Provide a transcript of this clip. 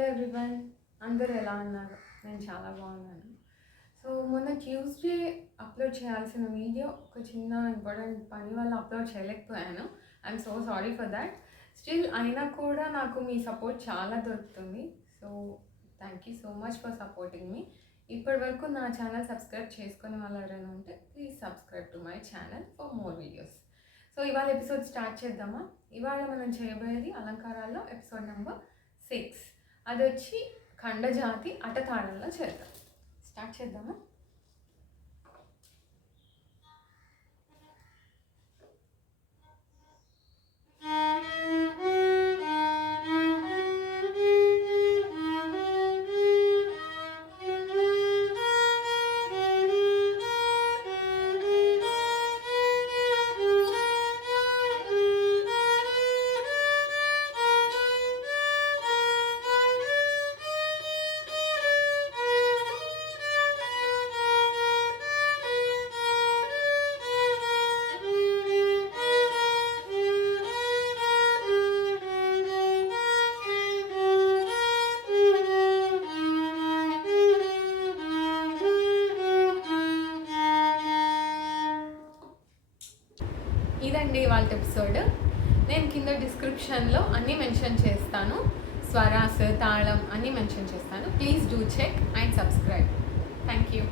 Hello everyone, అందరూ ఎలా ఉన్నారు? నేను చాలా బాగున్నాను. సో మొన్న ట్యూస్డే అప్లోడ్ చేయాల్సిన వీడియో ఒక చిన్న ఇంపార్టెంట్ పని వల్ల అప్లోడ్ చేయలేకపోయాను. I'm so sorry for that. Still అయినా కూడా నాకు మీ సపోర్ట్ చాలా దొరుకుతుంది. So thank you so much for supporting me. ఇప్పటి వరకు నా ఛానల్ సబ్స్క్రైబ్ చేసుకునే వాళ్ళు ఎవరైనా ఉంటే please subscribe to my channel for more videos. So ఇవాళ ఎపిసోడ్ స్టార్ట్ చేద్దామా? ఇవాళ మనం చేయబోయేది అలంకారాల్లో ఎపిసోడ్ నెంబర్ 6. అది వచ్చి ఖండజాతి అటతాళంలో చేద్దాం. స్టార్ట్ చేద్దామా? ఇదండి వాళ్ళ ఎపిసోడ్. నేను కింద డిస్క్రిప్షన్లో అన్నీ మెన్షన్ చేస్తాను. స్వరాస్, తాళం అన్నీ మెన్షన్ చేస్తాను. Please do check and subscribe. Thank you.